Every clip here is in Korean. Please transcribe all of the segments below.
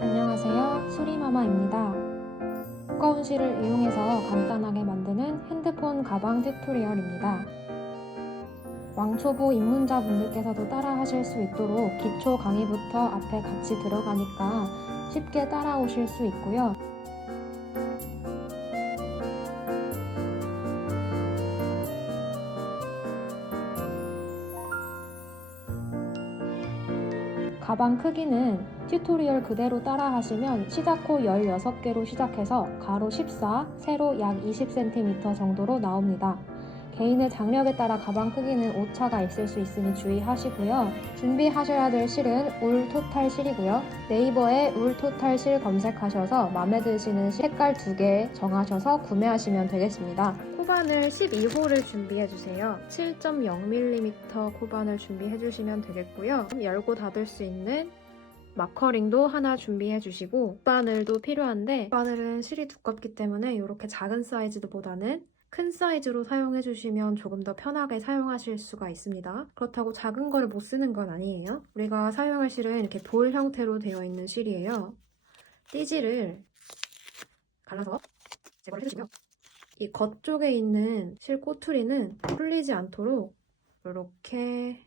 안녕하세요. 수리마마입니다. 두꺼운 실을 이용해서 간단하게 만드는 핸드폰 가방 튜토리얼입니다. 왕초보 입문자분들께서도 따라 하실 수 있도록 기초 강의부터 앞에 같이 들어가니까 쉽게 따라오실 수 있고요. 가방 크기는 튜토리얼 그대로 따라 하시면 시작코 16개로 시작해서 가로 14, 세로 약 20cm 정도로 나옵니다. 개인의 장력에 따라 가방 크기는 오차가 있을 수 있으니 주의하시고요. 준비하셔야 될 실은 울 토탈 실이고요. 네이버에 울 토탈 실 검색하셔서 마음에 드시는 색깔 2개 정하셔서 구매하시면 되겠습니다. 코반을 12호를 준비해주세요. 7.0mm 코반을 준비해주시면 되겠고요. 열고 닫을 수 있는 마커링도 하나 준비해주시고 바늘도 필요한데 바늘은 실이 두껍기 때문에 이렇게 작은 사이즈보다는 큰 사이즈로 사용해주시면 조금 더 편하게 사용하실 수가 있습니다. 그렇다고 작은 거를 못 쓰는 건 아니에요. 우리가 사용할 실은 이렇게 볼 형태로 되어 있는 실이에요. 띠지를 갈라서 제거를 해주시고요. 이 겉쪽에 있는 실 꼬투리는 풀리지 않도록 이렇게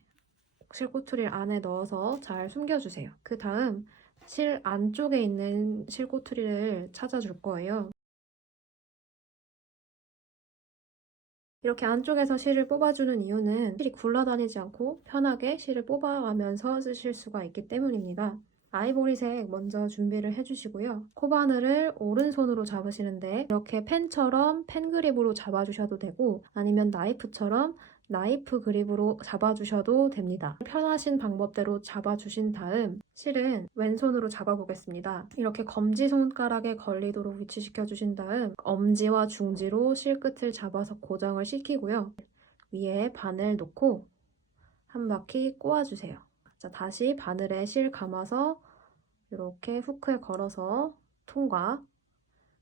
실 꼬투리를 안에 넣어서 잘 숨겨주세요. 그 다음 실 안쪽에 있는 실 꼬투리를 찾아줄 거예요. 이렇게 안쪽에서 실을 뽑아주는 이유는 실이 굴러다니지 않고 편하게 실을 뽑아가면서 쓰실 수가 있기 때문입니다. 아이보리색 먼저 준비를 해주시고요. 코바늘을 오른손으로 잡으시는데 이렇게 펜처럼 펜 그립으로 잡아주셔도 되고 아니면 나이프처럼 나이프 그립으로 잡아주셔도 됩니다. 편하신 방법대로 잡아주신 다음 실은 왼손으로 잡아보겠습니다. 이렇게 검지손가락에 걸리도록 위치시켜 주신 다음 엄지와 중지로 실 끝을 잡아서 고정을 시키고요. 위에 바늘 놓고 한 바퀴 꼬아주세요. 자, 다시 바늘에 실 감아서 이렇게 후크에 걸어서 통과.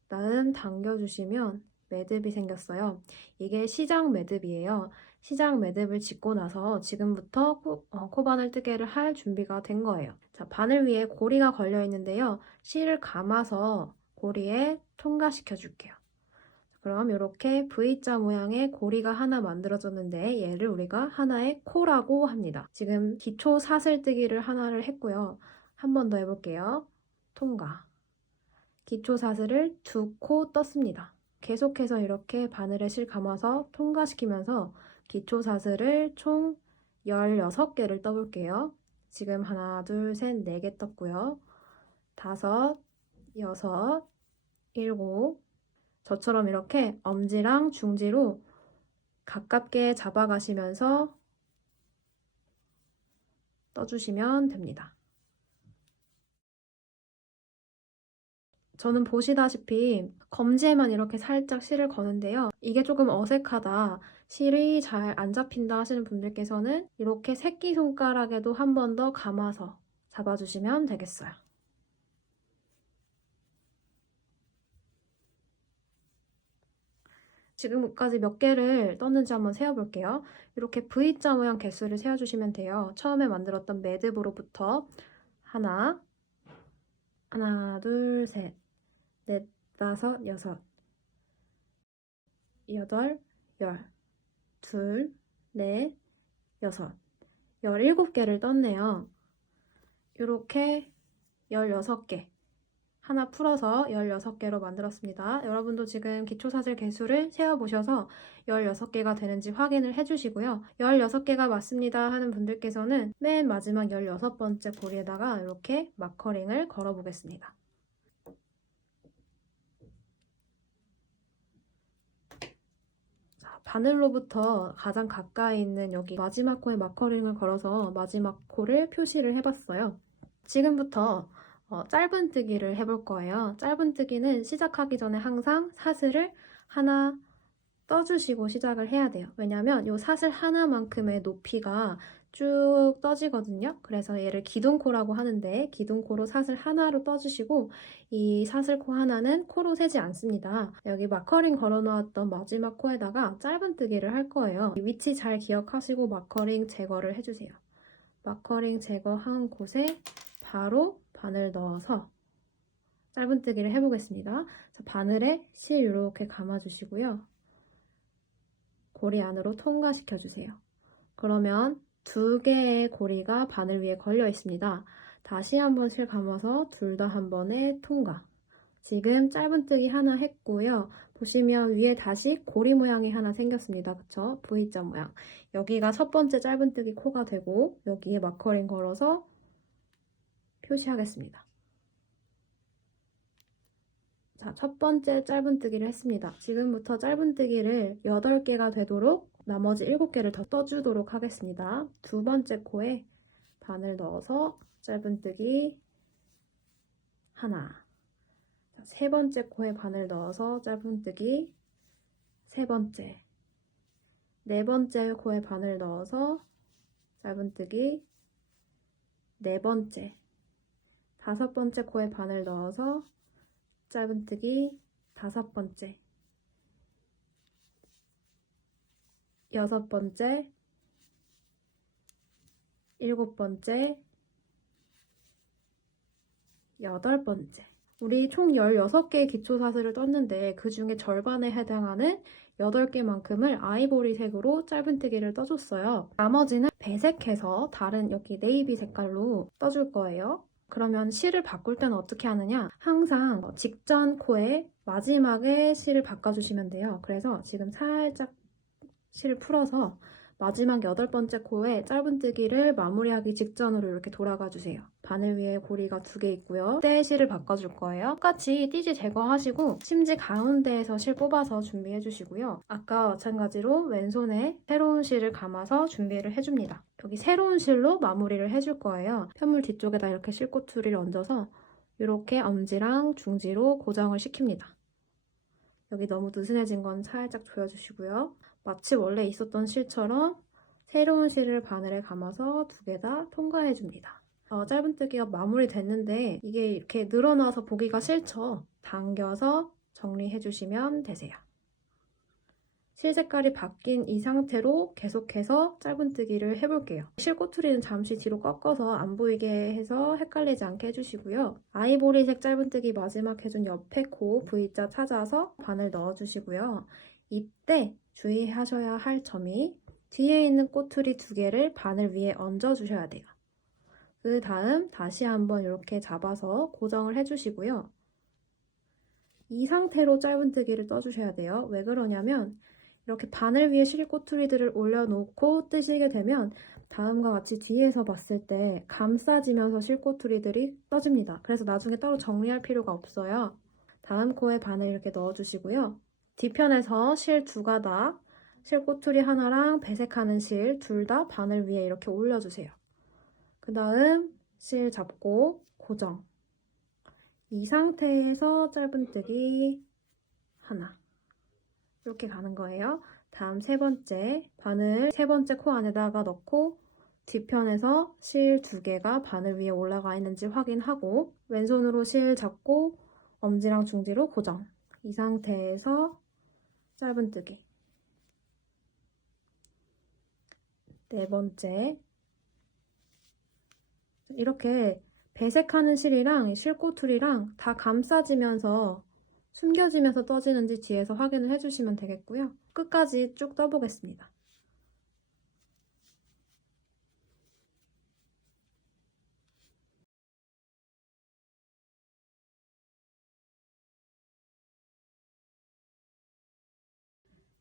다음 당겨주시면 매듭이 생겼어요. 이게 시작 매듭이에요. 시작 매듭을 짚고 나서 지금부터 코바늘 뜨개를 할 준비가 된 거예요. 자, 바늘 위에 고리가 걸려 있는데요. 실을 감아서 고리에 통과시켜 줄게요. 그럼 이렇게 V자 모양의 고리가 하나 만들어졌는데 얘를 우리가 하나의 코라고 합니다. 지금 기초 사슬뜨기를 하나를 했고요. 한 번 더 해볼게요. 통과. 기초 사슬을 2코 떴습니다. 계속해서 이렇게 바늘에 실 감아서 통과시키면서 기초 사슬을 총 16개를 떠볼게요. 지금 하나, 둘, 셋, 4개 떴고요. 5, 6, 7, 저처럼 이렇게 엄지랑 중지로 가깝게 잡아가시면서 떠주시면 됩니다. 저는 보시다시피 검지에만 이렇게 살짝 실을 거는데요. 이게 조금 어색하다, 실이 잘 안 잡힌다 하시는 분들께서는 이렇게 새끼손가락에도 한 번 더 감아서 잡아주시면 되겠어요. 지금까지 몇 개를 떴는지 한번 세어볼게요. 이렇게 V자 모양 개수를 세어주시면 돼요. 처음에 만들었던 매듭으로부터 하나, 둘, 셋, 넷, 다섯, 여섯, 여덟, 열, 둘, 넷, 여섯, 17개를 떴네요. 이렇게 16개 하나 풀어서 16개로 만들었습니다. 여러분도 지금 기초사슬 개수를 세어보셔서 16개가 되는지 확인을 해주시고요. 16개가 맞습니다 하는 분들께서는 맨 마지막 16번째 고리에다가 이렇게 마커링을 걸어보겠습니다. 바늘로부터 가장 가까이 있는 여기 마지막 코에 마커링을 걸어서 마지막 코를 표시를 해봤어요. 지금부터 짧은뜨기를 해볼 거예요. 짧은뜨기는 시작하기 전에 항상 사슬을 하나 떠주시고 시작을 해야 돼요. 왜냐면 이 사슬 하나만큼의 높이가 쭉 떠지거든요. 그래서 얘를 기둥코라고 하는데 기둥코로 사슬 하나로 떠주시고 이 사슬코 하나는 코로 세지 않습니다. 여기 마커링 걸어놓았던 마지막 코에다가 짧은뜨기를 할 거예요. 위치 잘 기억하시고 마커링 제거를 해주세요. 마커링 제거한 곳에 바로 바늘 넣어서 짧은뜨기를 해보겠습니다. 자, 바늘에 실 이렇게 감아주시고요. 고리 안으로 통과시켜주세요. 그러면 2개의 고리가 바늘 위에 걸려 있습니다. 다시 한번 실 감아서 둘 다 한 번에 통과. 지금 짧은뜨기 하나 했고요. 보시면 위에 다시 고리 모양이 하나 생겼습니다. 그쵸? V자 모양. 여기가 첫 번째 짧은뜨기 코가 되고 여기에 마커링 걸어서 표시하겠습니다. 자, 첫 번째 짧은뜨기를 했습니다. 지금부터 짧은뜨기를 8개가 되도록 나머지 7개를 더 떠주도록 하겠습니다. 두 번째 코에 바늘 넣어서 짧은뜨기 하나. 자, 세 번째 코에 바늘 넣어서 짧은뜨기 세 번째. 네 번째 코에 바늘 넣어서 짧은뜨기 네 번째. 다섯 번째 코에 바늘 넣어서 짧은뜨기 다섯 번째. 여섯 번째, 일곱 번째, 여덟 번째. 우리 총 16개의 기초사슬을 떴는데 그 중에 절반에 해당하는 8개만큼을 아이보리색으로 짧은뜨기를 떠줬어요. 나머지는 배색해서 다른 여기 네이비 색깔로 떠줄 거예요. 그러면 실을 바꿀 때는 어떻게 하느냐? 항상 직전 코에 마지막에 실을 바꿔주시면 돼요. 그래서 지금 살짝 실을 풀어서 마지막 8번째 코에 짧은뜨기를 마무리하기 직전으로 이렇게 돌아가 주세요. 바늘 위에 고리가 2개 있고요. 그때 실을 바꿔줄 거예요. 똑같이 띠지 제거하시고 심지 가운데에서 실 뽑아서 준비해 주시고요. 아까 마찬가지로 왼손에 새로운 실을 감아서 준비를 해줍니다. 여기 새로운 실로 마무리를 해줄 거예요. 편물 뒤쪽에다 이렇게 실꼬투리를 얹어서 이렇게 엄지랑 중지로 고정을 시킵니다. 여기 너무 느슨해진 건 살짝 조여주시고요. 마치 원래 있었던 실처럼 새로운 실을 바늘에 감아서 2개 다 통과해줍니다. 짧은뜨기가 마무리됐는데 이게 이렇게 늘어나서 보기가 싫죠? 당겨서 정리해주시면 되세요. 실 색깔이 바뀐 이 상태로 계속해서 짧은뜨기를 해볼게요. 실꼬투리는 잠시 뒤로 꺾어서 안 보이게 해서 헷갈리지 않게 해주시고요. 아이보리색 짧은뜨기 마지막 해준 옆에 코 V자 찾아서 바늘 넣어주시고요. 이때 주의하셔야 할 점이 뒤에 있는 꼬투리 2개를 바늘 위에 얹어주셔야 돼요. 그 다음 다시 한번 이렇게 잡아서 고정을 해주시고요. 이 상태로 짧은뜨기를 떠주셔야 돼요. 왜 그러냐면 이렇게 바늘 위에 실꼬투리들을 올려놓고 뜨시게 되면 다음과 같이 뒤에서 봤을 때 감싸지면서 실꼬투리들이 떠집니다. 그래서 나중에 따로 정리할 필요가 없어요. 다음 코에 바늘 이렇게 넣어주시고요. 뒤편에서 실 2가닥, 실꼬투리 하나랑 배색하는 실 둘 다 바늘 위에 이렇게 올려주세요. 그 다음 실 잡고 고정. 이 상태에서 짧은뜨기 하나. 이렇게 가는 거예요. 다음 세 번째 바늘 세 번째 코 안에다가 넣고 뒤편에서 실 2개가 바늘 위에 올라가 있는지 확인하고 왼손으로 실 잡고 엄지랑 중지로 고정. 이 상태에서 짧은뜨기 네 번째. 이렇게 배색하는 실이랑 실꼬투리랑 다 감싸지면서 숨겨지면서 떠지는지 뒤에서 확인을 해주시면 되겠고요. 끝까지 쭉 떠보겠습니다.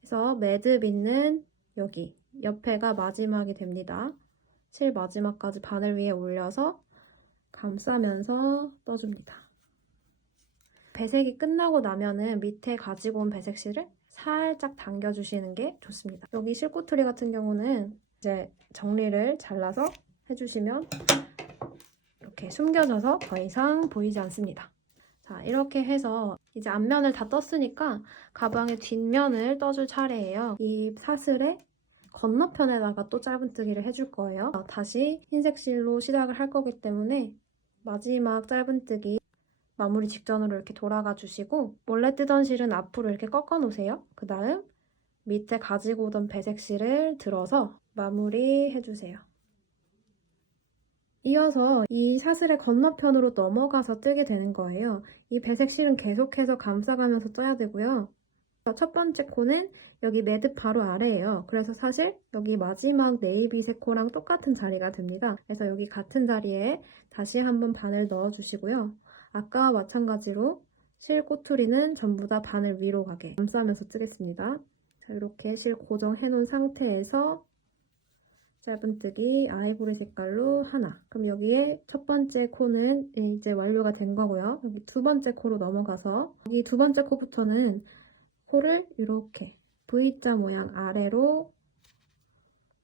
그래서 매듭 있는 여기 옆에가 마지막이 됩니다. 실 마지막까지 바늘 위에 올려서 감싸면서 떠줍니다. 배색이 끝나고 나면은 밑에 가지고 온 배색실을 살짝 당겨주시는 게 좋습니다. 여기 실꼬투리 같은 경우는 이제 정리를 잘라서 해주시면 이렇게 숨겨져서 더 이상 보이지 않습니다. 자, 이렇게 해서 이제 앞면을 다 떴으니까 가방의 뒷면을 떠줄 차례예요. 이 사슬의 건너편에다가 또 짧은뜨기를 해줄 거예요. 다시 흰색 실로 시작을 할 거기 때문에 마지막 짧은뜨기 마무리 직전으로 이렇게 돌아가 주시고 원래 뜨던 실은 앞으로 이렇게 꺾어 놓으세요. 그 다음 밑에 가지고 오던 배색 실을 들어서 마무리 해주세요. 이어서 이 사슬의 건너편으로 넘어가서 뜨게 되는 거예요. 이 배색 실은 계속해서 감싸가면서 떠야 되고요. 첫 번째 코는 여기 매듭 바로 아래예요. 그래서 사실 여기 마지막 네이비색 코랑 똑같은 자리가 됩니다. 그래서 여기 같은 자리에 다시 한번 바늘 넣어주시고요. 아까와 마찬가지로 실 꼬투리는 전부 다 바늘 위로 가게 감싸면서 뜨겠습니다. 자, 이렇게 실 고정해 놓은 상태에서 짧은뜨기 아이보리 색깔로 하나. 그럼 여기에 첫 번째 코는 이제 완료가 된 거고요. 여기 두 번째 코로 넘어가서 여기 두 번째 코부터는 코를 이렇게 V자 모양 아래로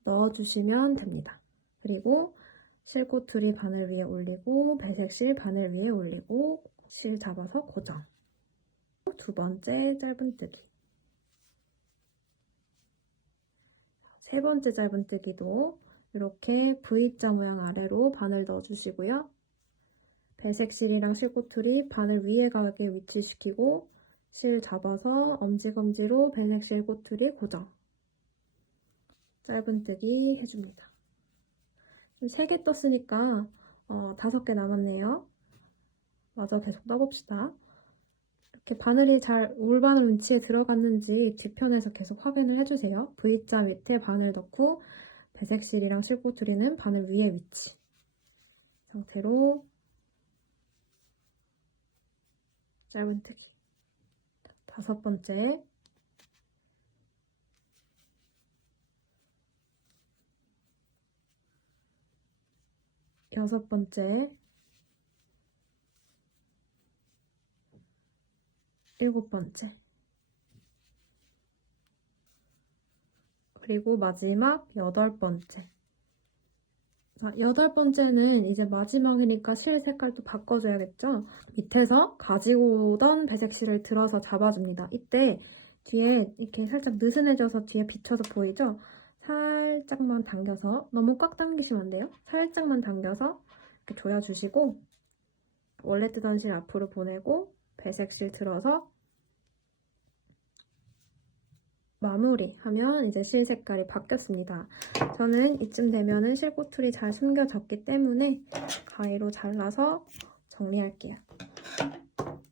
넣어주시면 됩니다. 그리고 실꼬투리 바늘 위에 올리고 배색 실 바늘 위에 올리고 실 잡아서 고정. 두 번째 짧은뜨기. 세 번째 짧은뜨기도 이렇게 V자 모양 아래로 바늘 넣어주시고요. 배색 실이랑 실꼬투리 바늘 위에 가게 위치시키고 실 잡아서 엄지검지로 배색 실 꼬투리 고정. 짧은뜨기 해줍니다. 3개 떴으니까 5개 남았네요. 마저 계속 떠봅시다. 이렇게 바늘이 잘 올바른 위치에 들어갔는지 뒤편에서 계속 확인을 해주세요. V자 밑에 바늘 넣고 배색 실이랑 실꼬투리는 바늘 위에 위치 상태로 짧은뜨기. 5번째 여섯 번째, 일곱 번째, 그리고 마지막 여덟 번째. 자, 여덟 번째는 이제 마지막이니까 실 색깔도 바꿔줘야겠죠? 밑에서 가지고 오던 배색 실을 들어서 잡아줍니다. 이때 뒤에 이렇게 살짝 느슨해져서 뒤에 비쳐서 보이죠? 살짝만 당겨서, 너무 꽉 당기시면 안 돼요. 살짝만 당겨서 이렇게 조여주시고 원래 뜨던 실 앞으로 보내고 배색 실 들어서 마무리하면 이제 실 색깔이 바뀌었습니다. 저는 이쯤 되면은 실꼬투리 잘 숨겨졌기 때문에 가위로 잘라서 정리할게요.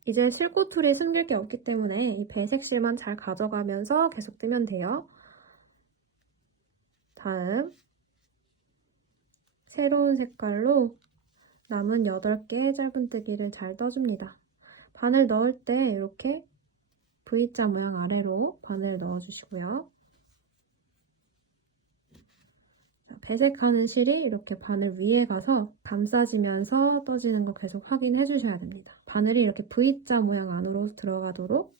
이제 실꼬투리 숨길 게 없기 때문에 이 배색 실만 잘 가져가면서 계속 뜨면 돼요. 다음 새로운 색깔로 남은 8개의 짧은뜨기를 잘 떠줍니다. 바늘 넣을 때 이렇게 V자 모양 아래로 바늘 넣어주시고요. 배색하는 실이 이렇게 바늘 위에 가서 감싸지면서 떠지는 거 계속 확인해 주셔야 됩니다. 바늘이 이렇게 V자 모양 안으로 들어가도록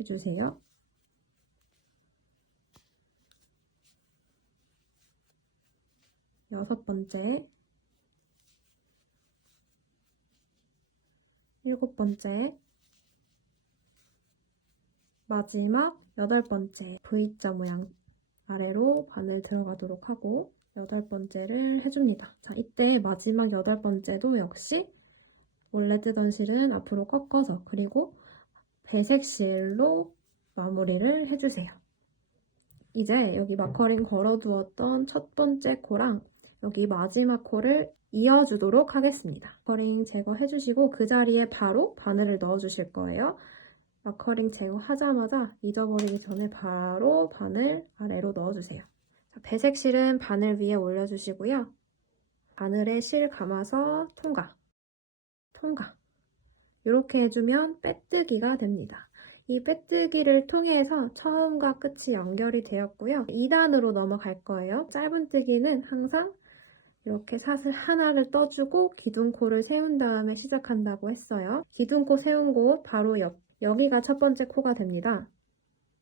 해주세요. 여섯 번째, 일곱 번째, 마지막 여덟 번째 V자 모양 아래로 바늘 들어가도록 하고 여덟 번째를 해줍니다. 자, 이때 마지막 여덟 번째도 역시 원래 뜨던 실은 앞으로 꺾어서 그리고 배색 실로 마무리를 해주세요. 이제 여기 마커링 걸어두었던 첫 번째 코랑 여기 마지막 코를 이어주도록 하겠습니다. 마커링 제거해주시고 그 자리에 바로 바늘을 넣어주실 거예요. 마커링 제거하자마자 잊어버리기 전에 바로 바늘 아래로 넣어주세요. 자, 배색 실은 바늘 위에 올려주시고요. 바늘에 실 감아서 통과, 통과. 이렇게 해주면 빼뜨기가 됩니다. 이 빼뜨기를 통해서 처음과 끝이 연결이 되었고요. 2단으로 넘어갈 거예요. 짧은뜨기는 항상 이렇게 사슬 하나를 떠주고 기둥코를 세운 다음에 시작한다고 했어요. 기둥코 세운 곳 바로 여기가 첫 번째 코가 됩니다.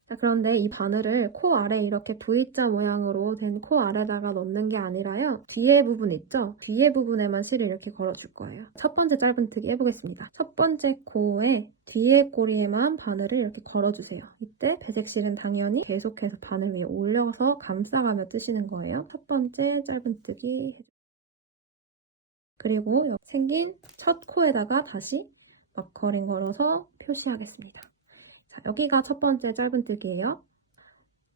자, 그런데 이 바늘을 코 아래 이렇게 V자 모양으로 된 코 아래다가 넣는 게 아니라요. 뒤에 부분 있죠? 뒤에 부분에만 실을 이렇게 걸어줄 거예요. 첫 번째 짧은뜨기 해보겠습니다. 첫 번째 코의 뒤에 꼬리에만 바늘을 이렇게 걸어주세요. 이때 배색실은 당연히 계속해서 바늘 위에 올려서 감싸가며 뜨시는 거예요. 첫 번째 짧은뜨기 해주세요. 그리고 생긴 첫 코에다가 다시 마커링 걸어서 표시하겠습니다. 자, 여기가 첫 번째 짧은뜨기예요.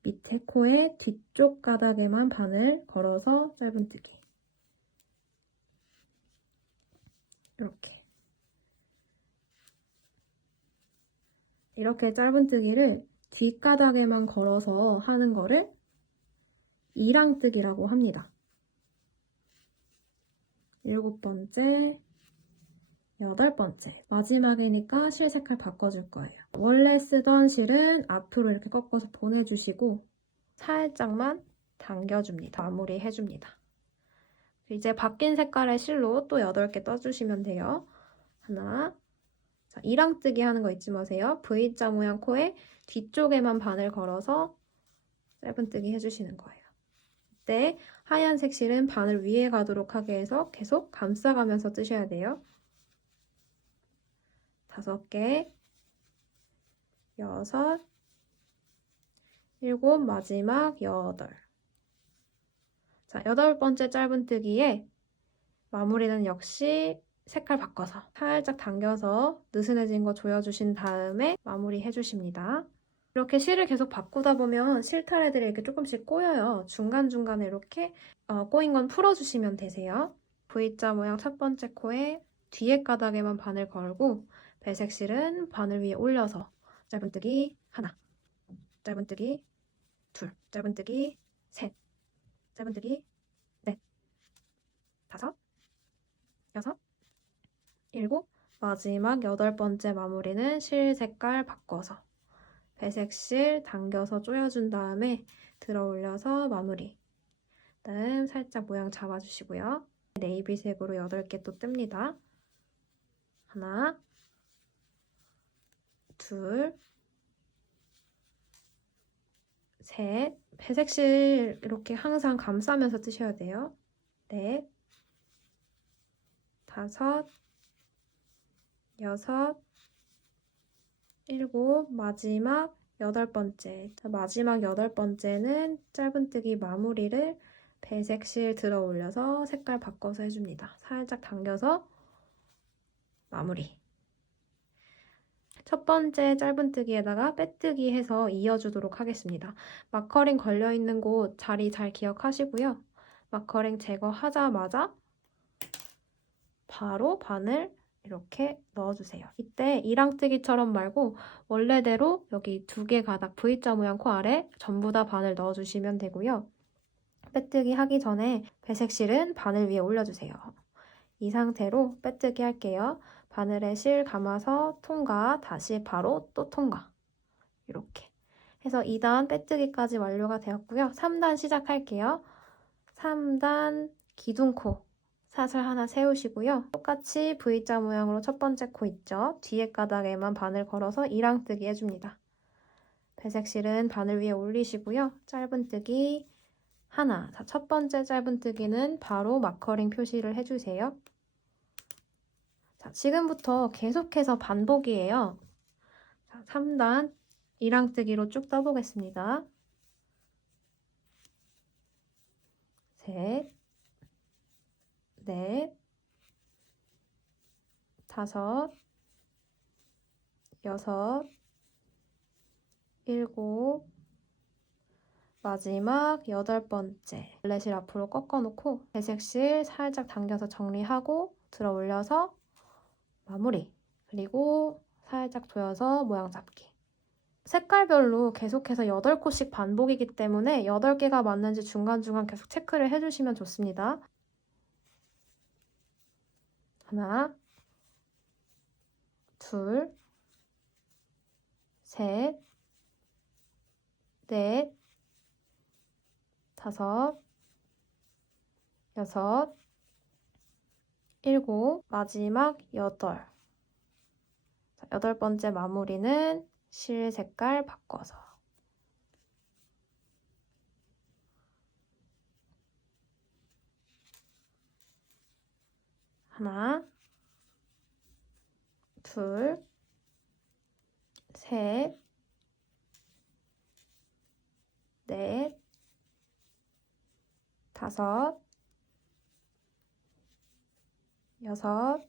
밑에 코의 뒤쪽 가닥에만 바늘 걸어서 짧은뜨기. 이렇게 짧은뜨기를 뒷가닥에만 걸어서 하는 거를 이랑뜨기라고 합니다. 7번째, 8번째. 마지막이니까 실 색깔 바꿔줄 거예요. 원래 쓰던 실은 앞으로 이렇게 꺾어서 보내주시고 살짝만 당겨줍니다. 마무리해줍니다. 이제 바뀐 색깔의 실로 또 8개 떠주시면 돼요. 하나. 자, 이랑뜨기 하는 거 잊지 마세요. V자 모양 코에 뒤쪽에만 바늘 걸어서 짧은뜨기 해주시는 거예요. 이때 하얀색 실은 바늘 위에 가도록 하게 해서 계속 감싸가면서 뜨셔야 돼요. 5개, 6, 7, 마지막 8. 자, 8번째 짧은뜨기에 마무리는 역시 색깔 바꿔서 살짝 당겨서 느슨해진 거 조여주신 다음에 마무리 해주십니다. 이렇게 실을 계속 바꾸다 보면 실타래들이 이렇게 조금씩 꼬여요. 중간중간에 이렇게 꼬인 건 풀어주시면 되세요. V자 모양 첫 번째 코에 뒤에 가닥에만 바늘 걸고 배색실은 바늘 위에 올려서 짧은뜨기 하나, 짧은뜨기 둘, 짧은뜨기 셋, 짧은뜨기 넷, 5, 6, 7, 마지막 8번째 마무리는 실 색깔 바꿔서 배색실 당겨서 조여준 다음에 들어 올려서 마무리. 그다음 살짝 모양 잡아주시고요. 네이비색으로 8개 또 뜹니다. 하나, 둘, 셋. 배색실 이렇게 항상 감싸면서 뜨셔야 돼요. 넷, 5, 6, 7, 마지막 8번째. 마지막 8번째는 짧은뜨기 마무리를 배색실 들어 올려서 색깔 바꿔서 해줍니다. 살짝 당겨서 마무리. 첫 번째 짧은뜨기에다가 빼뜨기 해서 이어주도록 하겠습니다. 마커링 걸려있는 곳 자리 잘 기억하시고요. 마커링 제거하자마자 바로 바늘 이렇게 넣어주세요. 이때 이랑뜨기처럼 말고 원래대로 여기 2개 가닥 V자 모양 코 아래 전부 다 바늘 넣어주시면 되고요. 빼뜨기 하기 전에 배색실은 바늘 위에 올려주세요. 이 상태로 빼뜨기 할게요. 바늘에 실 감아서 통과, 다시 바로 또 통과. 이렇게 해서 2단 빼뜨기까지 완료가 되었고요. 3단 시작할게요. 3단 기둥코 사슬 하나 세우시고요. 똑같이 V자 모양으로 첫 번째 코 있죠? 뒤에 가닥에만 바늘 걸어서 이랑뜨기 해줍니다. 배색실은 바늘 위에 올리시고요. 짧은뜨기 하나. 자, 첫 번째 짧은뜨기는 바로 마커링 표시를 해주세요. 자, 지금부터 계속해서 반복이에요. 자, 3단 이랑뜨기로 쭉 떠보겠습니다. 셋, 넷, 5, 6, 7, 마지막 8번째. 발렛실 앞으로 꺾어놓고 배색실 살짝 당겨서 정리하고 들어 올려서 마무리. 그리고 살짝 조여서 모양 잡기. 색깔별로 계속해서 8코씩 반복이기 때문에 8개가 맞는지 중간중간 계속 체크를 해주시면 좋습니다. 하나, 둘, 셋, 넷, 5, 6, 7, 마지막 8. 자, 8번째 마무리는 실 색깔 바꿔서. 하나, 둘, 셋, 넷, 다섯, 여섯,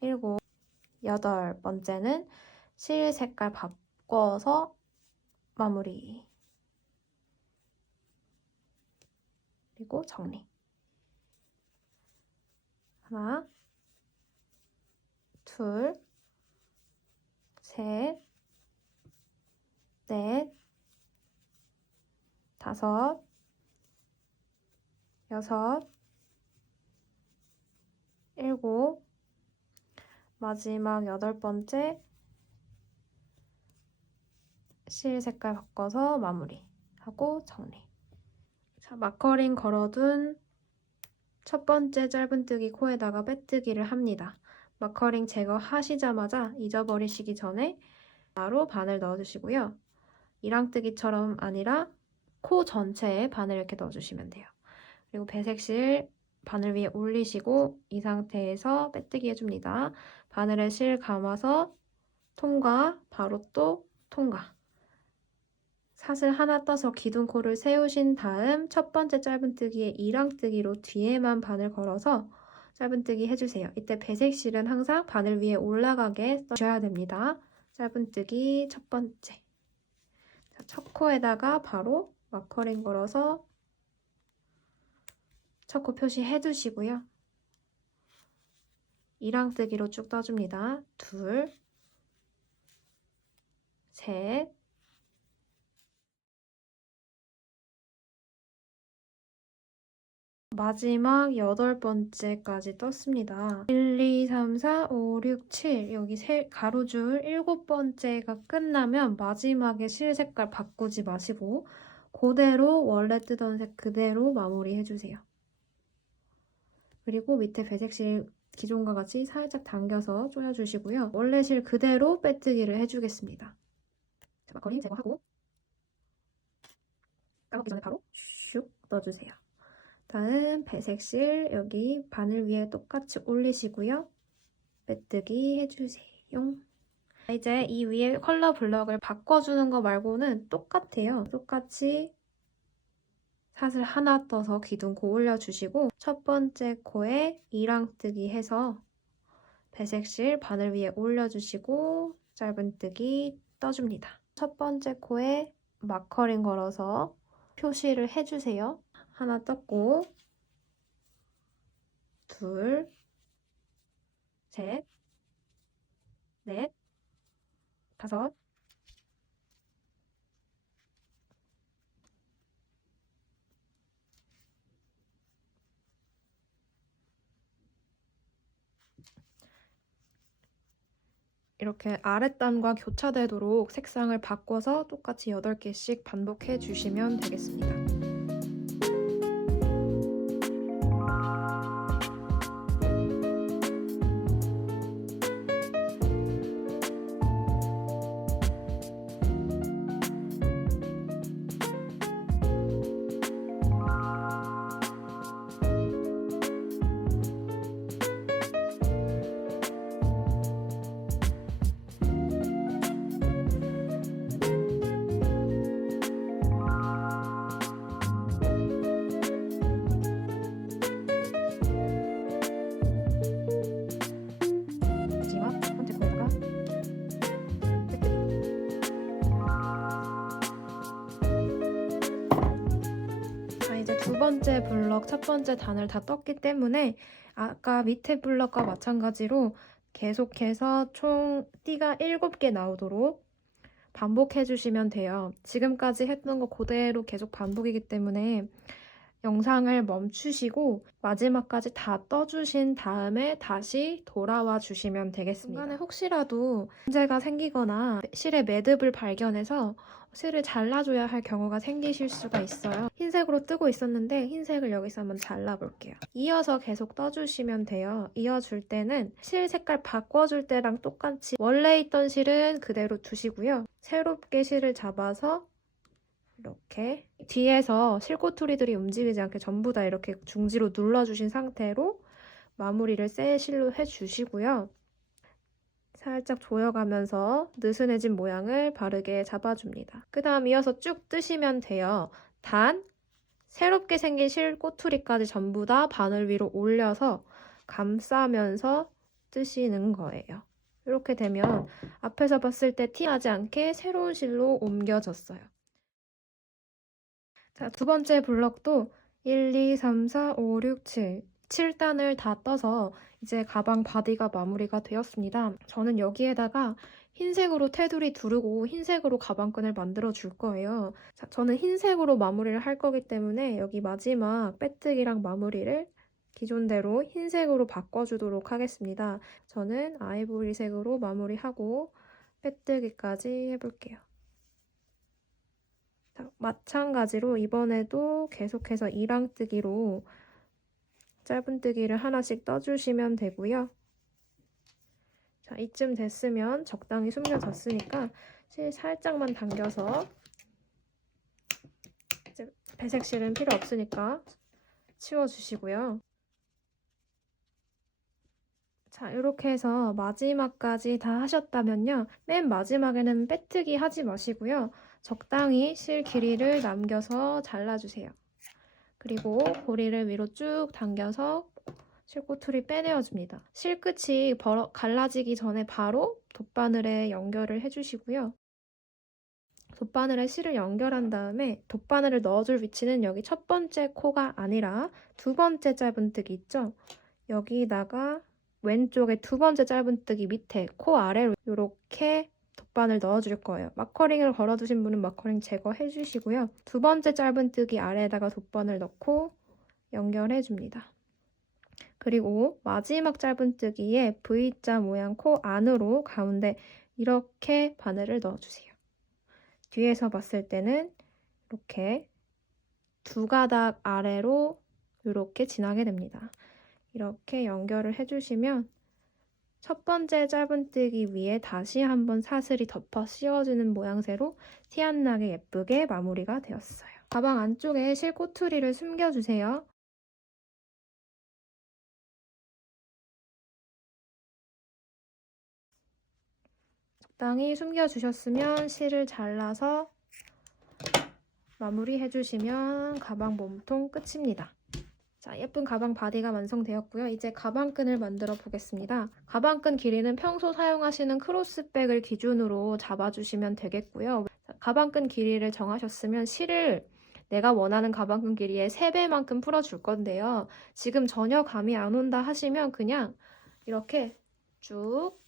일곱, 여덟 번째는 실 색깔 바꿔서 마무리. 그리고 정리. 하나, 둘, 셋, 넷, 다섯, 여섯, 일곱, 마지막 여덟 번째 실 색깔 바꿔서 마무리하고 정리. 자, 마커링 걸어둔 첫 번째 짧은뜨기 코에다가 빼뜨기를 합니다. 마커링 제거하시자마자 잊어버리시기 전에 바로 바늘 넣어주시고요. 이랑뜨기처럼 아니라 코 전체에 바늘 이렇게 넣어주시면 돼요. 그리고 배색실 바늘 위에 올리시고 이 상태에서 빼뜨기 해줍니다. 바늘에 실 감아서 통과, 바로 또 통과. 사슬 하나 떠서 기둥코를 세우신 다음 첫 번째 짧은뜨기에 이랑뜨기로 뒤에만 바늘 걸어서 짧은뜨기 해주세요. 이때 배색실은 항상 바늘 위에 올라가게 써줘야 됩니다. 짧은뜨기 첫 번째. 자, 첫 코에다가 바로 마커링 걸어서 첫 코 표시해 두시고요. 이랑뜨기로 쭉 떠줍니다. 둘, 셋, 마지막 여덟 번째까지 떴습니다. 1, 2, 3, 4, 5, 6, 7 여기 가로줄 일곱 번째가 끝나면 마지막에 실 색깔 바꾸지 마시고 그대로 원래 뜨던 색 그대로 마무리해주세요. 그리고 밑에 배색실 기존과 같이 살짝 당겨서 조여주시고요. 원래 실 그대로 빼뜨기를 해주겠습니다. 자, 마커링 제거하고 까먹기 전에 바로 슉 넣어주세요. 다음 배색실 여기 바늘 위에 똑같이 올리시고요. 빼뜨기 해주세요. 이제 이 위에 컬러 블럭을 바꿔주는 거 말고는 똑같아요. 똑같이 사슬 하나 떠서 기둥코 올려주시고 첫 번째 코에 이랑뜨기 해서 배색실 바늘 위에 올려주시고 짧은뜨기 떠줍니다. 첫 번째 코에 마커링 걸어서 표시를 해주세요. 하나 떴고 둘, 셋, 넷, 다섯, 이렇게 아랫단과 교차되도록 색상을 바꿔서 똑같이 8개씩 반복해 주시면 되겠습니다. 두 번째 블럭, 첫 번째 단을 다 떴기 때문에 아까 밑에 블럭과 마찬가지로 계속해서 총 띠가 7개 나오도록 반복해주시면 돼요. 지금까지 했던 거 그대로 계속 반복이기 때문에 영상을 멈추시고 마지막까지 다 떠주신 다음에 다시 돌아와 주시면 되겠습니다. 중간에 혹시라도 문제가 생기거나 실의 매듭을 발견해서 실을 잘라줘야 할 경우가 생기실 수가 있어요. 흰색으로 뜨고 있었는데 흰색을 여기서 한번 잘라볼게요. 이어서 계속 떠주시면 돼요. 이어줄 때는 실 색깔 바꿔줄 때랑 똑같이 원래 있던 실은 그대로 두시고요. 새롭게 실을 잡아서 이렇게 뒤에서 실꼬투리들이 움직이지 않게 전부 다 이렇게 중지로 눌러주신 상태로 마무리를 새 실로 해주시고요. 살짝 조여가면서 느슨해진 모양을 바르게 잡아줍니다. 그 다음 이어서 쭉 뜨시면 돼요. 단 새롭게 생긴 실 꼬투리까지 전부 다 바늘 위로 올려서 감싸면서 뜨시는 거예요. 이렇게 되면 앞에서 봤을 때 티나지 않게 새로운 실로 옮겨졌어요. 자, 두 번째 블럭도 1, 2, 3, 4, 5, 6, 7단을 다 떠서 이제 가방 바디가 마무리가 되었습니다. 저는 여기에다가 흰색으로 테두리 두르고 흰색으로 가방끈을 만들어 줄 거예요. 자, 저는 흰색으로 마무리를 할 거기 때문에 여기 마지막 빼뜨기랑 마무리를 기존대로 흰색으로 바꿔주도록 하겠습니다. 저는 아이보리색으로 마무리하고 빼뜨기까지 해볼게요. 자, 마찬가지로 이번에도 계속해서 이랑뜨기로 짧은뜨기를 하나씩 떠주시면 되고요. 자, 이쯤 됐으면 적당히 숨겨졌으니까 실 살짝만 당겨서, 이제 배색 실은 필요 없으니까 치워주시고요. 자, 이렇게 해서 마지막까지 다 하셨다면요. 맨 마지막에는 빼뜨기 하지 마시고요. 적당히 실 길이를 남겨서 잘라주세요. 그리고 고리를 위로 쭉 당겨서 실꼬투리 빼내어줍니다. 실끝이 갈라지기 전에 바로 돗바늘에 연결을 해주시고요. 돗바늘에 실을 연결한 다음에 돗바늘을 넣어줄 위치는 여기 첫 번째 코가 아니라 두 번째 짧은뜨기 있죠? 여기다가 왼쪽에 두 번째 짧은뜨기 밑에 코 아래로 이렇게 돗바늘 넣어줄 거예요. 마커링을 걸어두신 분은 마커링 제거해 주시고요. 두 번째 짧은뜨기 아래에다가 돗바늘 넣고 연결해줍니다. 그리고 마지막 짧은뜨기에 V자 모양 코 안으로 가운데 이렇게 바늘을 넣어주세요. 뒤에서 봤을 때는 이렇게 두 가닥 아래로 이렇게 지나게 됩니다. 이렇게 연결을 해주시면 첫 번째 짧은뜨기 위에 다시 한번 사슬이 덮어 씌워주는 모양새로 티 안 나게 예쁘게 마무리가 되었어요. 가방 안쪽에 실꼬투리를 숨겨주세요. 적당히 숨겨주셨으면 실을 잘라서 마무리해주시면 가방 몸통 끝입니다. 자, 예쁜 가방 바디가 완성되었고요. 이제 가방끈을 만들어 보겠습니다. 가방끈 길이는 평소 사용하시는 크로스백을 기준으로 잡아주시면 되겠고요. 자, 가방끈 길이를 정하셨으면 실을 내가 원하는 가방끈 길이의 3배만큼 풀어줄 건데요. 지금 전혀 감이 안 온다 하시면 그냥 이렇게 쭉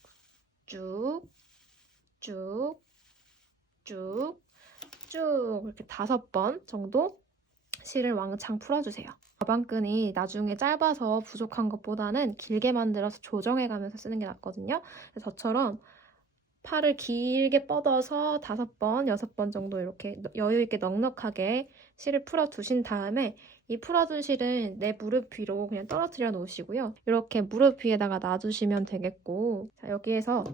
이렇게 5번 정도 실을 왕창 풀어주세요. 가방끈이 나중에 짧아서 부족한 것보다는 길게 만들어서 조정해가면서 쓰는 게 낫거든요. 저처럼 팔을 길게 뻗어서 5번, 6번 정도 이렇게 여유있게 넉넉하게 실을 풀어두신 다음에 이 풀어둔 실은 내 무릎 위로 그냥 떨어뜨려 놓으시고요. 이렇게 무릎 위에다가 놔주시면 되겠고, 자, 여기에서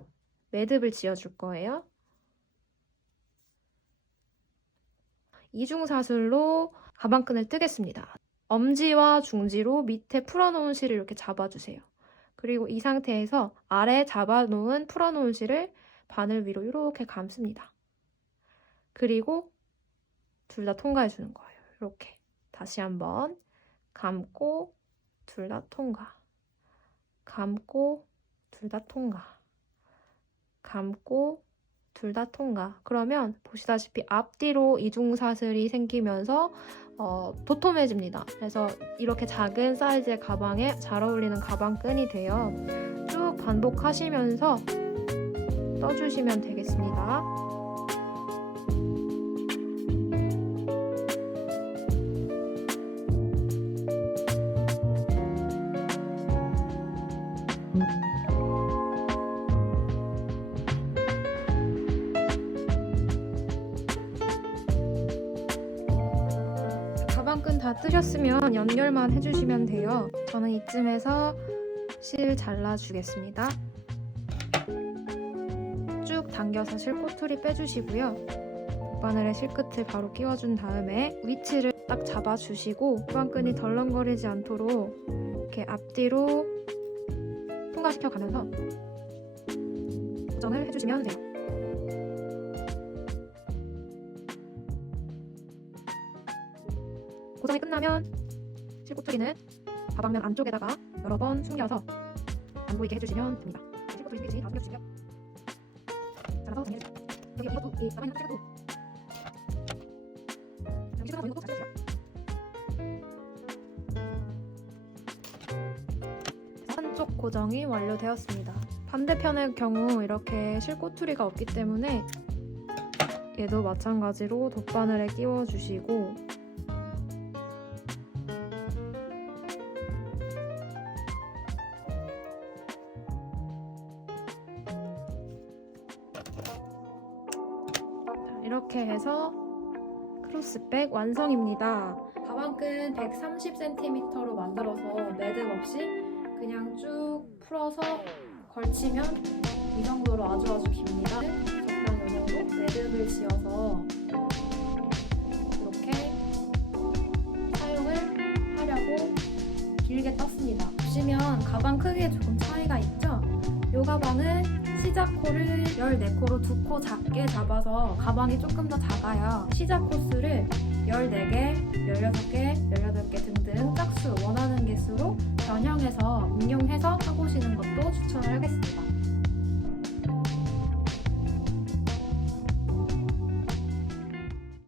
매듭을 지어줄 거예요. 이중사슬로 가방끈을 뜨겠습니다. 엄지와 중지로 밑에 풀어놓은 실을 이렇게 잡아주세요. 그리고 이 상태에서 아래 잡아놓은 풀어놓은 실을 바늘 위로 이렇게 감습니다. 그리고 둘 다 통과해주는 거예요. 이렇게 다시 한번 감고 둘 다 통과, 감고 둘 다 통과, 감고 둘 다 통과. 그러면 보시다시피 앞뒤로 이중사슬이 생기면서 도톰해집니다. 그래서 이렇게 작은 사이즈의 가방에 잘 어울리는 가방끈이 돼요. 쭉 반복하시면서 떠주시면 되겠습니다. 가방끈 다 뜨셨으면 연결만 해주시면 돼요. 저는 이쯤에서 실 잘라주겠습니다. 쭉 당겨서 실꼬투리 빼주시고요. 바늘에 실끝을 바로 끼워준 다음에 위치를 딱 잡아주시고 가방끈이 덜렁거리지 않도록 이렇게 앞뒤로 통과시켜 가면서 고정을 해주시면 돼요. 고정이 끝나면 실꼬투리는 가방면 안쪽에다가 여러 번 숨겨서 안 보이게 해주시면 됩니다. 실꼬투리 숨기지 다 숨겨주시고요. 잘라서 정리해주세요. 여기 이것도 가방에 찍어도 여기 시그널 보이는 것도 잘 찍어주세요. 한쪽 고정이 완료되었습니다. 반대편의 경우 이렇게 실꼬투리가 없기 때문에 얘도 마찬가지로 돗바늘에 끼워주시고 이렇게 해서 크로스백 완성입니다. 가방끈 130cm로 만들어서 매듭 없이 그냥 쭉 풀어서 걸치면 이 정도로 아주 깁니다. 적당히 이 정도 매듭을 지어서 이렇게 사용을 하려고 길게 떴습니다. 보시면 가방 크기에 조금 차이가 있죠? 이 가방은 시작 코를 14코로 2코 작게 잡아서 가방이 조금 더 작아요. 시작 코수를 14개, 16개, 18개 등등 짝수 원하는 개수로 변형해서 응용해서 써보시는 것도 추천을 하겠습니다.